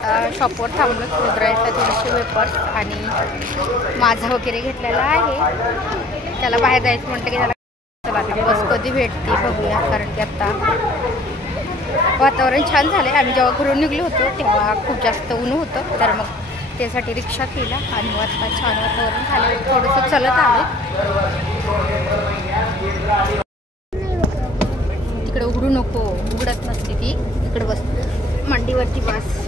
शॉपवर थांबलो. रुद्रायचा 300 वेपर्स आणि माझा वगैरे घेतलेला आहे. त्याला बाहेर जायचं म्हटलं की त्याला चला बस कधी भेटते बघूया. कारण की आता वातावरण छान झालं आहे. आम्ही जेव्हा घरून निघलो होतो तेव्हा खूप जास्त ऊन होतं, तर मग त्यासाठी रिक्षा केला आणि मग आता छान वातावरण झालं. थोडंसं चलत आलं. तिकडे उघडू नको, उघडत नसते ती. इकडे बस मांडीवरती बस.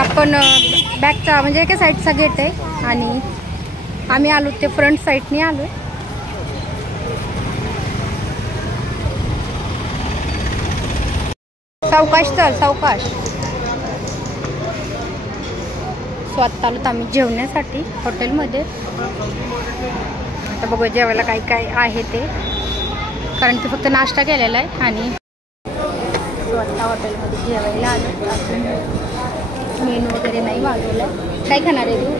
आपण बॅकचा म्हणजे एका साईडचा गेट आहे आणि आम्ही आलो ते फ्रंट साईडने आलो. सावकाश चल, सावकाश. स्वतः आलो आम्ही जेवण्यासाठी हॉटेलमध्ये. आता बघूया जेवायला काय काय आहे ते, कारण की फक्त नाश्ता केलेला आहे आणि स्वतः हॉटेलमध्ये जेवायला आलो. अजून मेनू वगैरे नाही वाजवलं. काय खाणार आहे तू?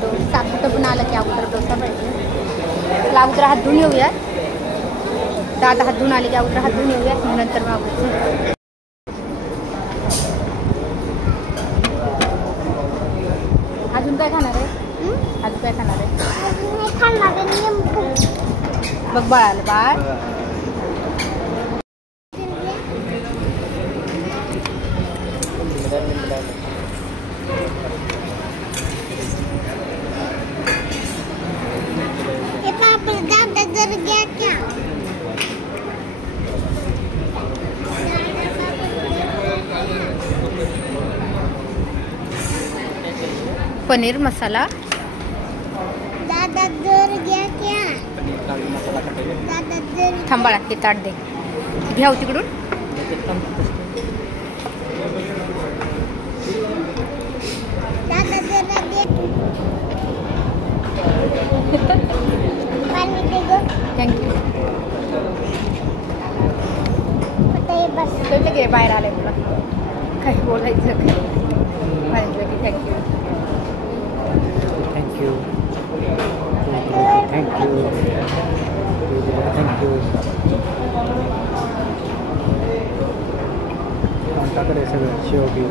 डोसा. कुठं पण आलं की अगोदर डोसा पाहिजे. अगोदर हात धुवून येऊया. दादा हात धुवून आले की अगोदर हात धुवून येऊया, नंतर मागवतो. अजून काय खाणार आहे? अजून काय खाणार आहे? बघ बाळ आलं. बाळ पनीर मसाला. थांबाळा ते ताट दे. घ्याव तिकडून. थँक्यू. बस घे, बाहेर आले तुला काही बोलायचं काय? थँक्यू. Thank you thank you thank you. आमच्याकडे सगळं शेवटी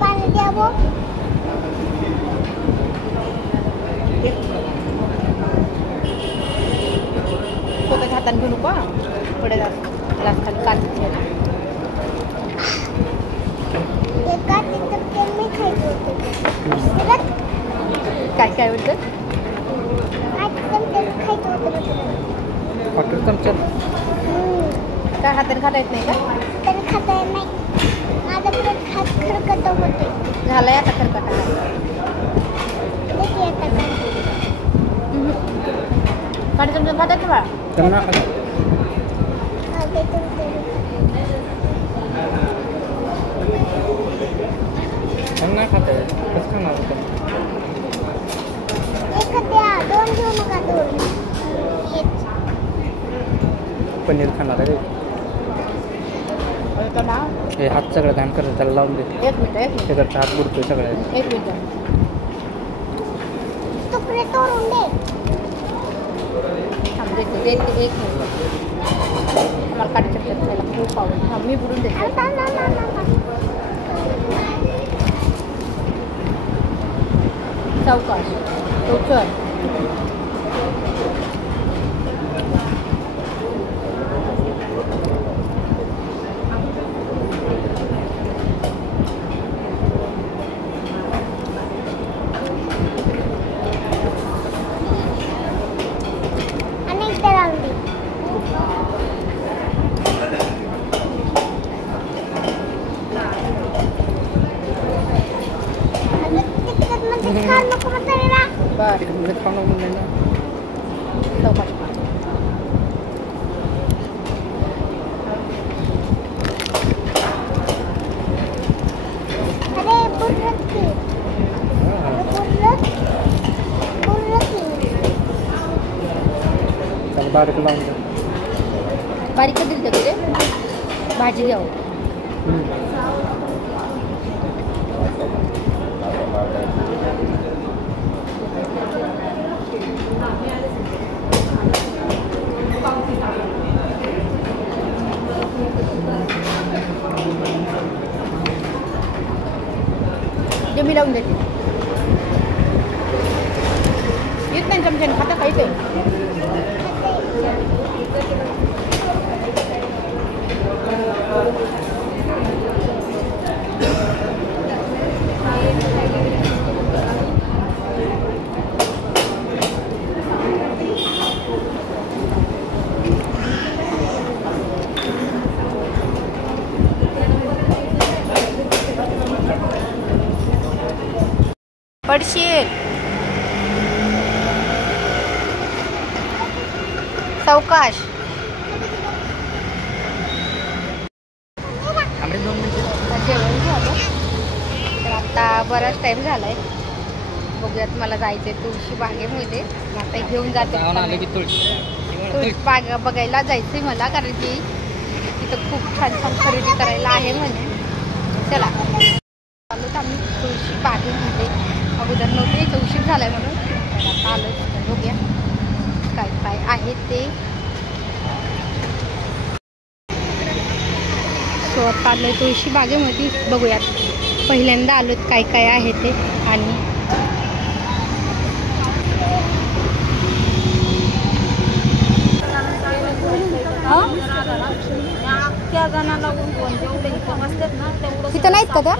पाणी द्यावं. सोबत हाताने घेऊ नको पुढे जास्त खाली कांदा. काय काय बोलतं? हॉटेल चमच्यात काय हाताने खाता येत नाही का? खाता येत नाही. माझं खरकट होते. झालंय आता खरकट. काढे चमचा खाता येत बाळा? त्यांना खाता येत. कसं खाणार होतं? पनीर खाणार आहे. हे हात सगळं घाण करत त्याला लावून दे. एक मिनिट. त्याचा हात बुडतोय सगळ्यात. एक मिनिट. तुकडे तोडून दे. थांब देते एक मिनिट. मला काढी चमच्यात खायला खूप आवडतं. हां मी बुडून देते. सावकाश तो कर. बरं खाणं म्हणून ना सावकाश. बारीक लावून द्या. बारीक दिली तर ते भाजी घ्यावं. ते मी लावून देते. येत नाही चमच्याने खाता काही काही. पडशील सावकाश. जेवण झालं तर आता बराच टाइम झालाय. बघूयात मला जायचंय तुळशी बागेमध्ये. आता घेऊन जाते. तुळशी बाग बघायला जायचंय मला, कारण की तिथं खूप छान छान खरेदी करायला आहे म्हणे. चला आलो तर आम्ही तुळशी बागेमध्ये. अगोदर नव्हते उशीर झालाय म्हणून आता आलो. बघूया काय काय आहे ते. सो आता आलोय तुळशी बागेमध्ये. बघूयात पहिल्यांदा आलोत काय काय आहे ते. आणि तिथं नाहीत का त्या?